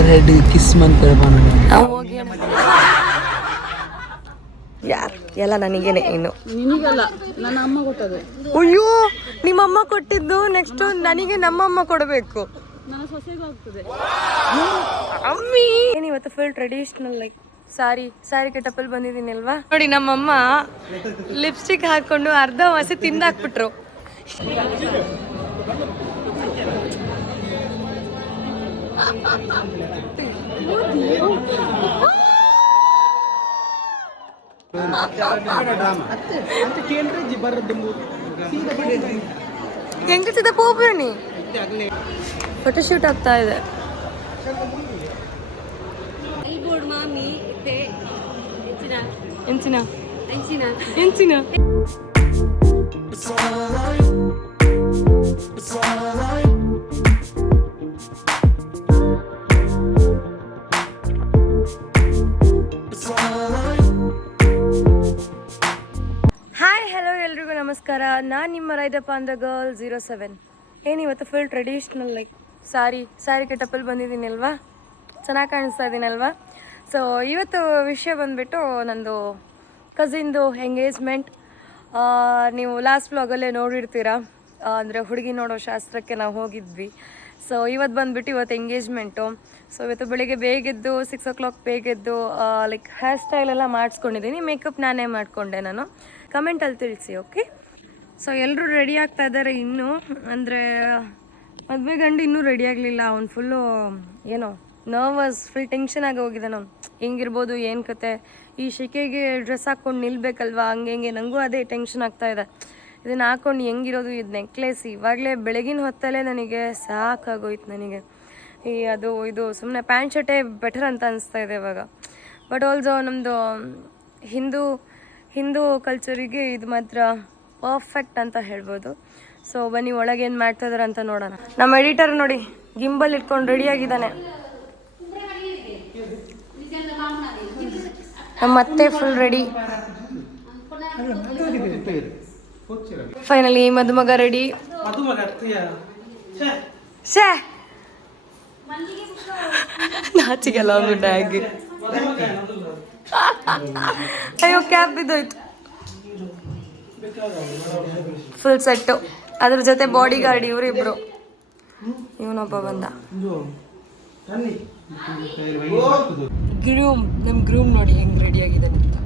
Your head kiss ಮಾಡ್ತಾರಪ್ಪ ಹೋಗಿ ಯಾರು ಎಲ್ಲ ನನಗೇನೆ ಇನ್ನು ನಿನಗಲ್ಲ ನನ್ನ ಅಮ್ಮ ಕೊಟ್ಟದೆ. ಅಯ್ಯೋ ನಿಮ್ಮಮ್ಮ ಕೊಟ್ಟಿದ್ದು ನೆಕ್ಸ್ಟ್ ನನಗೆ ನಮ್ಮಮ್ಮ ಕೊಡಬೇಕು. ನನ್ನ ಸೊಸೆಗೂ ಆಗ್ತದೆ. ಅಮ್ಮಿ ಇವತ್ತು ಫುಲ್ ಟ್ರೆಡಿಷನಲ್ ಲೈಕ್ ಸಾರಿ ಕೆಟಪಲ್ಲಿ ಬಂದಿದ್ದೀನಿ ಅಲ್ವಾ. ನೋಡಿ ನಮ್ಮಮ್ಮ ಲಿಪ್ಸ್ಟಿಕ್ ಹಾಕೊಂಡು ಅರ್ಧ ವಾಸಿ ತಿಂದಾಕ್ಬಿಟ್ರು. ಹೆಂಗಿಸಿದ ಪೋಪಣಿ ಫೋಟೋಶೂಟ್ ಆಗ್ತಾ ಇದೆ. ಎಂಚಿನ ಹಾಯ್ ಹಲೋ ಎಲ್ರಿಗೂ ನಮಸ್ಕಾರ. ನಾನು ನಿಮ್ಮ ರೈದಪ್ಪ ಅಂದ ಗರ್ಲ್ 07. ಇವತ್ತು ಫುಲ್ ಟ್ರೆಡಿಷ್ನಲ್ ಲೈಕ್ ಸಾರಿ ಕೆಟಪಲ್ಲಿ ಬಂದಿದ್ದೀನಿ ಅಲ್ವಾ. ಚೆನ್ನಾಗಿ ಕಾಣಿಸ್ತಾ ಇದ್ದೀನಲ್ವಾ. ಸೊ ಇವತ್ತು ವಿಷಯ ಬಂದುಬಿಟ್ಟು ನಂದು ಕಸಿನ್ದು ಎಂಗೇಜ್ಮೆಂಟ್. ನೀವು ಲಾಸ್ಟ್ ವ್ಲಾಗಲ್ಲೇ ನೋಡಿರ್ತೀರ, ಅಂದರೆ ಹುಡುಗಿ ನೋಡೋ ಶಾಸ್ತ್ರಕ್ಕೆ ನಾವು ಹೋಗಿದ್ವಿ. ಸೊ ಇವತ್ತು ಎಂಗೇಜ್ಮೆಂಟು. ಸೊ ಇವತ್ತು ಬೆಳಿಗ್ಗೆ ಬೇಗೆದ್ದು 6 o'clock ಬೇಗೆದ್ದು ಲೈಕ್ ಹೇರ್ ಸ್ಟೈಲ್ ಎಲ್ಲ ಮಾಡಿಸ್ಕೊಂಡಿದ್ದೀನಿ. ಮೇಕಪ್ ನಾನೇ ಮಾಡಿಕೊಂಡೆ. ನಾನು ಕಮೆಂಟಲ್ಲಿ ತಿಳಿಸಿ, ಓಕೆ. ಸೊ ಎಲ್ಲರೂ ರೆಡಿ ಆಗ್ತಾ ಇದ್ದಾರೆ ಇನ್ನೂ, ಅಂದರೆ ಮದುವೆ ಗಂಡು ಇನ್ನೂ ರೆಡಿ ಆಗಲಿಲ್ಲ. ಅವ್ನು ಫುಲ್ಲು ಏನೋ ನರ್ವಸ್, ಫುಲ್ ಟೆನ್ಷನ್ ಆಗಿ ಹೋಗಿದ್ದಾನೆ ಅವ್ನು. ಹೆಂಗಿರ್ಬೋದು ಏನು ಕತೆ, ಈ ಶೆಕೆಗೆ ಡ್ರೆಸ್ ಹಾಕ್ಕೊಂಡು ನಿಲ್ಬೇಕಲ್ವಾ, ಹಂಗೆ ನನಗೂ ಅದೇ ಟೆನ್ಷನ್ ಆಗ್ತಾಯಿದೆ. ಇದನ್ನು ಹಾಕ್ಕೊಂಡು ಹೆಂಗಿರೋದು, ಇದು ನೆಕ್ಲೆಸ್ ಇವಾಗಲೇ ಬೆಳಗಿನ ಹೊತ್ತಲ್ಲೇ ನನಗೆ ಸಾಕಾಗೋಯ್ತು. ನನಗೆ ಇದು ಸುಮ್ಮನೆ ಪ್ಯಾಂಟ್ ಶರ್ಟೇ ಬೆಟರ್ ಅಂತ ಅನಿಸ್ತಾ ಇದೆ ಇವಾಗ. ಬಟ್ ಆಲ್ಸೋ ನಮ್ಮದು ಹಿಂದೂ ಕಲ್ಚರಿಗೆ ಇದು ಮಾತ್ರ ಪರ್ಫೆಕ್ಟ್ ಅಂತ ಹೇಳ್ಬೋದು. ಸೊ ಬನ್ನಿ ಒಳಗೆ ಏನು ಮಾಡ್ತಾ ಇದಾರೆ ಅಂತ ನೋಡೋಣ. ನಮ್ಮ ಎಡಿಟರ್ ನೋಡಿ ಗಿಂಬಲ್ ಇಟ್ಕೊಂಡು ರೆಡಿಯಾಗಿದ್ದಾನೆ. ನಮ್ಮ ಅತ್ತೆ ಫುಲ್ ರೆಡಿ. ಫೈನಲಿ ಮದುಮಗ ರೆಡಿ. ಶೇ ನಾಚಿಗೆಲ್ಲ ಒಂದು ಬ್ಯಾಗ್. ಅಯ್ಯೋ ಕ್ಯಾಪ್ ಬಿದ್ದೋಯ್ತು. ಫುಲ್ ಸೆಟ್ಟು, ಅದ್ರ ಜೊತೆ ಬಾಡಿ ಗಾರ್ಡ್ ಇವರಿಬ್ರು. ಇವನೊಬ್ಬ ಬಂದ. ನಮ್ಮ ಗ್ರೂಮ್ ನೋಡಿ ಹೆಂಗೆ ರೆಡಿ ಆಗಿದ್ದಾನೆ ಅಂತ.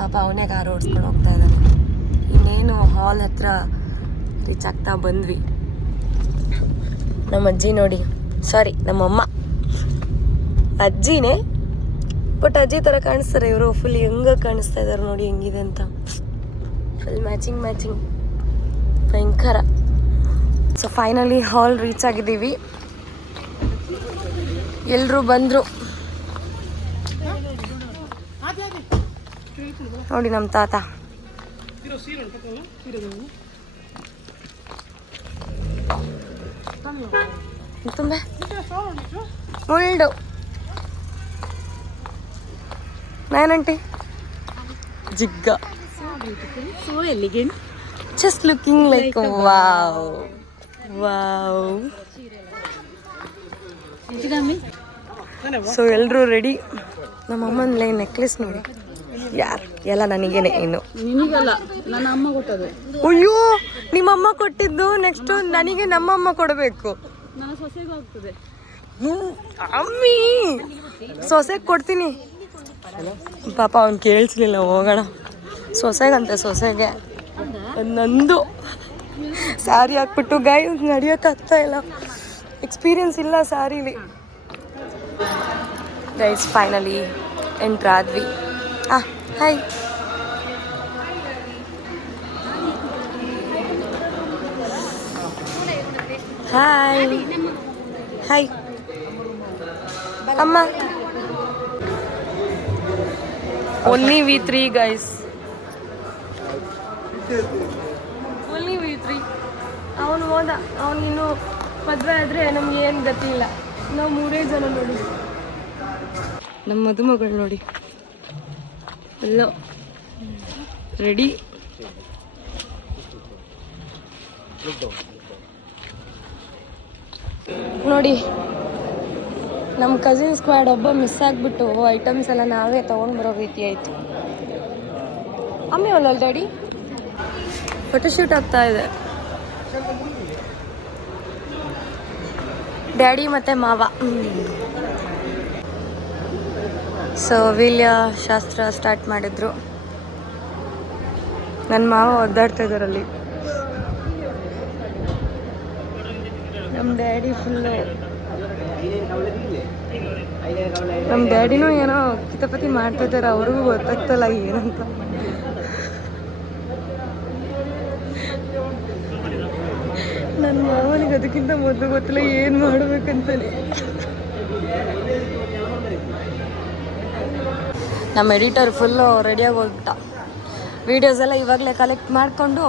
ಪಾಪ ಅವನೇ ಕಾರ್ ಓಡಿಸ್ಕೊಂಡು ಹೋಗ್ತಾ ಇದ್ದಾನೆ. ಇನ್ನೇನು ಹಾಲ್ ಹತ್ರ ರೀಚ್ ಆಗ್ತಾ ಬಂದ್ವಿ. ನಮ್ಮ ಅಜ್ಜಿ ನೋಡಿ, ಸಾರಿ ನಮ್ಮಮ್ಮ ಅಜ್ಜಿನೇ, ಬಟ್ ಅಜ್ಜಿ ಥರ ಕಾಣಿಸ್ತಾರೆ ಇವರು. ಫುಲ್ ಹೆಂಗಾಗಿ ಕಾಣಿಸ್ತಾ ಇದ್ದಾರೆ ನೋಡಿ ಹೆಂಗಿದೆ ಅಂತ. ಫುಲ್ ಮ್ಯಾಚಿಂಗ್ ಭಯಂಕರ. ಸೊ ಫೈನಲಿ ಹಾಲ್ ರೀಚ್ ಆಗಿದ್ದೀವಿ. ಎಲ್ಲರೂ ಬಂದರು ನೋಡಿ. ನಮ್ಮ ತಾತ ತುಂಬ ಮುಳ್ಳು ನಾನಂಟಿ ಜಿಗ್ಗ. So elegant. Just looking like wow. So ಎಲ್ಲರೂ ರೆಡಿ. ನಮ್ಮ ಅಮ್ಮನ ನೆಕ್ಲೆಸ್ ನೋಡಿ, ಯಾರು ಎಲ್ಲ ನನಗೇನೆ ಇನ್ನು. ನಿನಗಲ್ಲ, ನನ್ನ ಅಮ್ಮ ಕೊಟ್ಟದೆ. ಅಯ್ಯೋ ನಿಮ್ಮಮ್ಮ ಕೊಟ್ಟಿದ್ದು ನೆಕ್ಸ್ಟ್ ನನಗೆ ನಮ್ಮಮ್ಮ ಕೊಡಬೇಕು. ನನ್ನ ಸೊಸೆಗೂ ಆಗ್ತದೆ. ಅಮ್ಮಿ ಸೊಸೆಗೆ ಕೊಡ್ತೀನಿ. ಪಾಪ ಅವ್ನು ಕೇಳಿಸ್ಲಿಲ್ಲ. ಹೋಗೋಣ ಸೊಸೆಗೆ ನಂದು ಸ್ಯಾರಿ ಹಾಕ್ಬಿಟ್ಟು ಗಾಯ ನಡೆಯೋಕ್ಕಾಗ್ತಾ ಇಲ್ಲ. ಎಕ್ಸ್ಪೀರಿಯನ್ಸ್ ಇಲ್ಲ ಸ್ಯಾರಿಲಿ. ಗೈಸ್ ಫೈನಲಿ ಎಂಟ್ರ್ ಆದ್ವಿ. ಹಾಯ್. ಹಾಯ್ ಅಮ್ಮ. Only V3 guys, only V3. ಅವನು ಹೋದ, ಅವನಿನ್ನು ಮದುವೆ ಆದರೆ ನಮ್ಗೆ ಏನು ಗತಿ ಇಲ್ಲ. ನಾವು 3 ಜನ ನೋಡಿ. ನಮ್ಮ ಮದುಮಗಳು ನೋಡಿ ಎಲ್ಲ ರೆಡಿ. ನೋಡಿ ನಮ್ಮ ಕಸಿನ್ ಸ್ಕ್ವಾಡ್ ಒಬ್ಬ ಮಿಸ್ ಆಗಿಬಿಟ್ಟು ಐಟಮ್ಸ್ ಎಲ್ಲ ನಾವೇ ತೊಗೊಂಡು ಬರೋ ರೀತಿ ಆಯಿತು. ಅಮ್ಮಿ ಅಲ್ಲ ಡ್ಯಾಡಿ ಫೋಟೋಶೂಟ್ ಆಗ್ತಾ ಇದೆ. ಡ್ಯಾಡಿ ಮತ್ತು ಮಾವ. ಸೊ ವೀಲ್ಯ ಶಾಸ್ತ್ರ ಸ್ಟಾರ್ಟ್ ಮಾಡಿದ್ರು. ನನ್ನ ಮಾವ ಒದ್ದಾಡ್ತಾ ಇದ್ದಾರಲ್ಲಿ. ನಮ್ಮ ಡ್ಯಾಡಿ ಫುಲ್ಲು ನಮ್ಮ ಡ್ಯಾಡಿನೂ ಏನೋ ಕಿತಾಪತಿ ಮಾಡ್ತಾ ಇದ್ದಾರೆ, ಅವ್ರಿಗೂ ಗೊತ್ತಾಗ್ತಲ್ಲ ಏನಂತ. ನನ್ನ ಮಾವನಿಗೆ ಅದಕ್ಕಿಂತ ಮೊದಲು ಗೊತ್ತಿಲ್ಲ ಏನು ಮಾಡ್ಬೇಕಂತಾನೆ. ನಮ್ಮ ಎಡಿಟರ್ ಫುಲ್ಲು ರೆಡಿಯಾಗಿ ಹೋಗ್ಬಿಟ್ಟ. ವೀಡಿಯೋಸ್ ಎಲ್ಲ ಇವಾಗಲೇ ಕಲೆಕ್ಟ್ ಮಾಡಿಕೊಂಡು,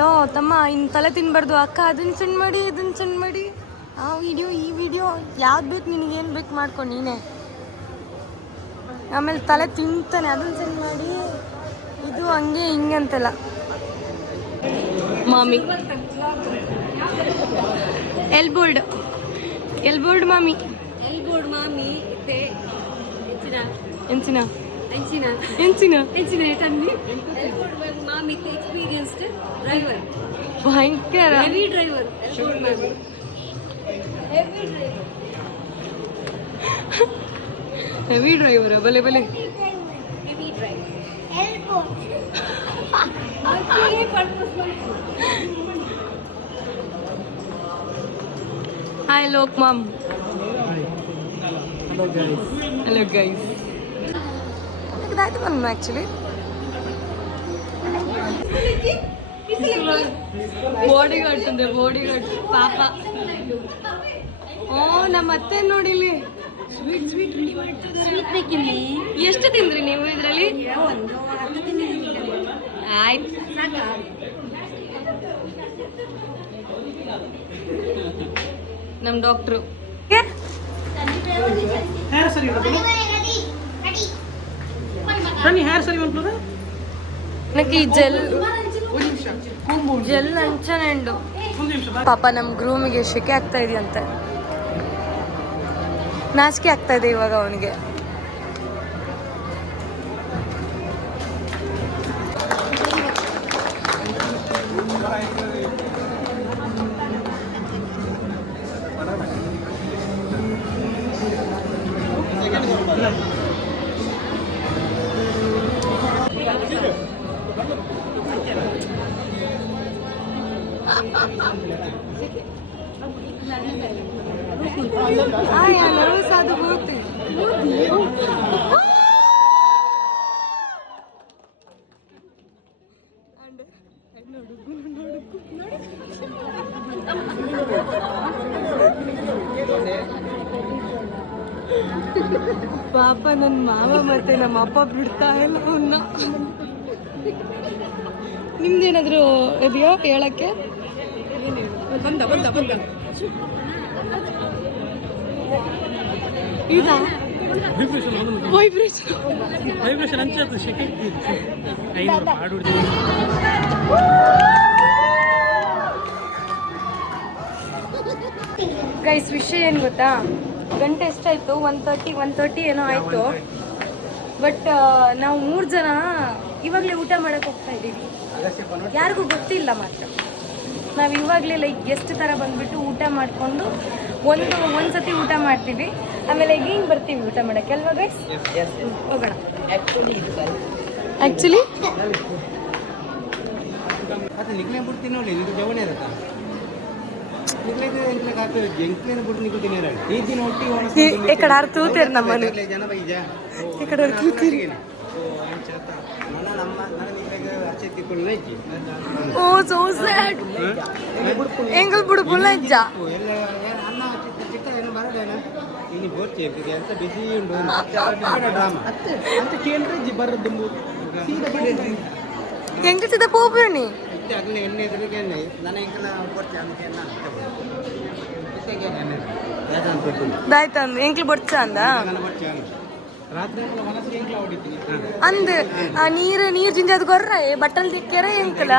ಲೋ ತಮ್ಮ ಇನ್ನು ತಲೆ ತಿನ್ಬಾರ್ದು ಅಕ್ಕ, ಅದನ್ನು ಸೆಂಡ್ ಮಾಡಿ ಇದನ್ನು ಸೆಂಡ್ ಮಾಡಿ, ಆ ವಿಡಿಯೋ ಈ ವಿಡಿಯೋ ಯಾವ್ದು ಬೇಕು ನಿನಗೇನು ಬೇಕು ಮಾಡ್ಕೊಂಡು ನೀನೇ. ಆಮೇಲೆ ತಲೆ ತಿಂತಾನೆ, ಅದನ್ನು ಸೆಂಡ್ ಮಾಡಿ ಇದು ಹಂಗೆ ಹಿಂಗೆ ಅಂತೆಲ್ಲ. ಮಾಮಿ ಎಲ್ಬೋರ್ಡ್ ಮಾಮಿ ಎಂಚಿನ ಭಯಂಕರ ಹೆವಿ ಡ್ರೈವರ್ ಬಲೆ ಬಲೆ. ಹಾಯ್ ಲೋಕ್ ಮಾಮ್. Hello guys. ಇದಾಯ್ತು ಬಂದು ಆ್ಯಕ್ಚುಲಿ ಬಾಡಿ ಗಾರ್ಡ್ ಪಾಪ. ಓ ನಮ್ಮ ಅತ್ತೆ ನೋಡಿಲಿ ಸ್ವೀಟ್ ರೆಡಿ ಮಾಡ್ತಿದ್ದಾರೆ. ಎಷ್ಟು ತಿಂದ್ರಿ ನೀವು ಇದರಲ್ಲಿ? ಆಯ್ತು. ನಮ್ಮ ಡಾಕ್ಟ್ರು నాకు ఈ ಜೆಲ್ ಅಂಚನೆಂಡು ಪಾಪ ನಮ್ಮ ಗ್ರೂಮಿಗೆ ಶೆಕೆ ಆಗ್ತಾ ಇದೆಯಂತೆ, ನಾಚಿಕೆ ಆಗ್ತಾ ಇದೆ ಇವಾಗ ಅವನಿಗೆ. nervous ಆದ ಹೋಗ್ತೆ. ಪಾಪ ನನ್ನ ಮಾವ ಮತ್ತೆ ನಮ್ಮ ಅಪ್ಪ ಬಿಡ್ತಾ ಇಲ್ಲ ಅವನ್ನ. ನಿಮ್ದೇನಾದ್ರು ಇದೆಯೋ ಹೇಳಕ್ಕೆ? ಗೈಸ್ ವಿಷಯ ಏನು ಗೊತ್ತಾ, ಗಂಟೆ ಎಷ್ಟಾಯಿತು? 1:30 ಏನೋ ಆಯಿತು. ಬಟ್ ನಾವು 3 ಜನ ಇವಾಗಲೇ ಊಟ ಮಾಡೋಕ್ಕೆ ಹೋಗ್ತಾ ಇದ್ದೀವಿ. ಯಾರಿಗೂ ಗೊತ್ತಿಲ್ಲ ಮಾತ್ರ. ನಾವು ಇವಾಗಲೇ ಲೈಕ್ ಗೆಸ್ಟ್ ಥರ ಬಂದುಬಿಟ್ಟು ಊಟ ಮಾಡಿಕೊಂಡು ಒಂದು ಸತಿ ಊಟ ಮಾಡ್ತೀವಿ, ಆಮೇಲೆ ಹಿಂಗೆ ಬರ್ತೀವಿ ಊಟ ಮಾಡೋಕ್ಕೆ ಅಲ್ವಾ ಗೈಸ್? ಹೋಗೋಣ. ಆ್ಯಕ್ಚುಲಿ ఇక్కడ తూతారు నమ్మని ఇక్కడ తూతారు. ఓ సో సాడ్. ఎంగల్ బుడు పుల్లజ్ಜ ಎಂಗ ಸಿದ ಪೋಪಣಿ ದಾಯ್ತಂದು ಎಂಕ್ಲು ಬೊಡ್ಚ ಅಂದ ಅಂದ್ ನೀರು ಜಿಂಜದ್ ಗೊರ್ರ ಬಟ್ಟಲ್ ತಿಕ್ಕ್ಯಾರ ಎಂಕಲ.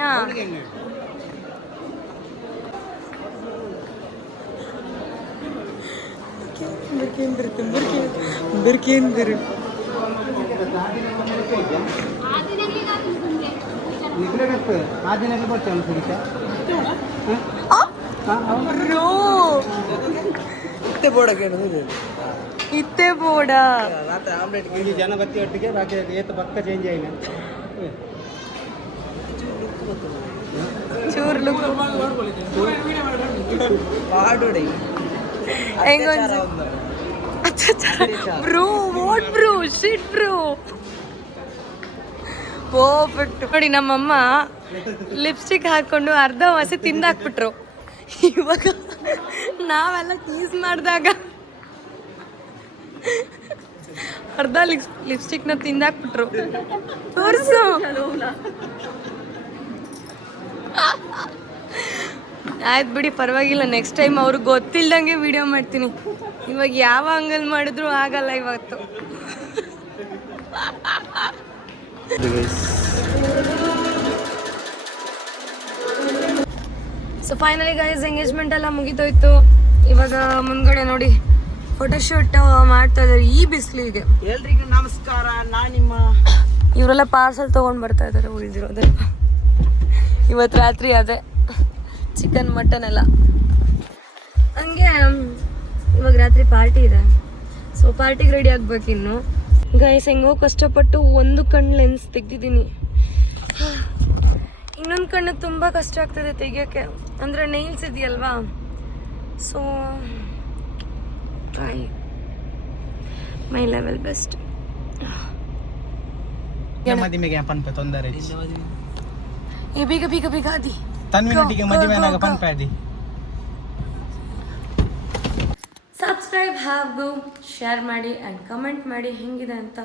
ಹಾ ಬಿರ್ಕೇಂದ್ರ ಇತ್ತೆ ಬೋಡ ಜನ ಬತ್ತಿ ಒಟ್ಟಿಗೆ ಬಾಕಿ ಏತ ಪಕ್ಕ ಚೇಂಜ್ ಆಯ್ನ ಚೂರ್ ಲುಕ್ ಹೆಂಗ ಬ್ರೂ what Bru shit Bru perfect. ನೋಡಿ ನಮ್ಮಮ್ಮ ಲಿಪ್ಸ್ಟಿಕ್ ಹಾಕೊಂಡು ಅರ್ಧ ವಾಸಿ ತಿಂದಾಕ್ಬಿಟ್ರು. ಇವಾಗ ನಾವೆಲ್ಲ ಟೀಸ್ ಮಾಡಿದಾಗ ಅರ್ಧ ಲಿಪ್ಸ್ಟಿಕ್ನ ತಿಂದಾಕ್ಬಿಟ್ರು. ತೋರಿಸು. ಆಯ್ತು ಬಿಡಿ, ಪರವಾಗಿಲ್ಲ. ನೆಕ್ಸ್ಟ್ ಟೈಮ್ ಅವ್ರಿಗೆ ಗೊತ್ತಿಲ್ದಂಗೆ ವಿಡಿಯೋ ಮಾಡ್ತೀನಿ. ಇವಾಗ ಯಾವ ಆಂಗಲ್ ಮಾಡಿದ್ರು ಆಗಲ್ಲ ಇವತ್ತು. ಸೊ ಫೈನಲಿ ಗೈಸ್ ಎಂಗೇಜ್ಮೆಂಟ್ ಎಲ್ಲ ಮುಗಿದೋಯ್ತು. ಇವಾಗ ಮುಂದ್ಗಡೆ ನೋಡಿ ಫೋಟೋಶೂಟ್ ಮಾಡ್ತಾ ಇದ್ದಾರೆ ಈ ಬಿಸಿಲಿಗೆ. ಎಲ್ರಿಗೂ ನಮಸ್ಕಾರ, ನಾನು ನಿಮ್ಮ ಇವರೆಲ್ಲ ಪಾರ್ಸಲ್ ತೊಗೊಂಡು ಬರ್ತಾ ಇದ್ದಾರೆ ಉಳಿದಿರೋದೆಲ್ಲ. ಇವತ್ತು ರಾತ್ರಿ ಅದೇ ಚಿಕನ್ ಮಟನ್ ಎಲ್ಲ. ಹಂಗೆ ಇವಾಗ ರಾತ್ರಿ ಪಾರ್ಟಿ ಇದೆ. ಸೊ ಪಾರ್ಟಿಗೆ ರೆಡಿ ಆಗ್ಬೇಕಿನ್ನು. ಗೈಸ್ ಹೆಂಗೋ ಕಷ್ಟಪಟ್ಟು ಒಂದು ಕಣ್ಣು ಲೆನ್ಸ್ ತೆಗ್ದಿದ್ದೀನಿ. ಇನ್ನೊಂದು ಕಣ್ಣು ತುಂಬ ಕಷ್ಟ ಆಗ್ತದೆ ತೆಗಿಯೋಕ್ಕೆ, ಅಂದರೆ ನೈಲ್ಸ್ ಇದೆಯಲ್ವಾ. So try my level best. ಮದುವೆಗೆ ಪನ್ಪೆ ತೊಂದರೆ ಬೇಗ ಬೇಗ ಬೇಗ ಅದಿ ತನ್ವಿನೊಟ್ಟಿಗೆ ಮದುವೆನಾಗ ಪನ್ಪೆ ಅದಿ. ಸಬ್ಸ್ಕ್ರೈಬ್ ಹಾಗೂ ಶೇರ್ ಮಾಡಿ ಆ್ಯಂಡ್ ಕಮೆಂಟ್ ಮಾಡಿ ಹೆಂಗಿದೆ ಅಂತ.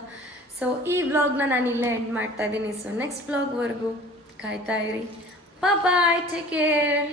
ಸೊ ಈ ವ್ಲಾಗ್ನ ನಾನು ಇಲ್ಲೇ ಎಂಡ್ ಮಾಡ್ತಾ ಇದ್ದೀನಿ. ಸೊ ನೆಕ್ಸ್ಟ್ ವ್ಲಾಗ್ವರೆಗೂ ಕಾಯ್ತಾ ಇರಿ. ಬಾಯ್, ಟೇಕ್ ಕೇರ್.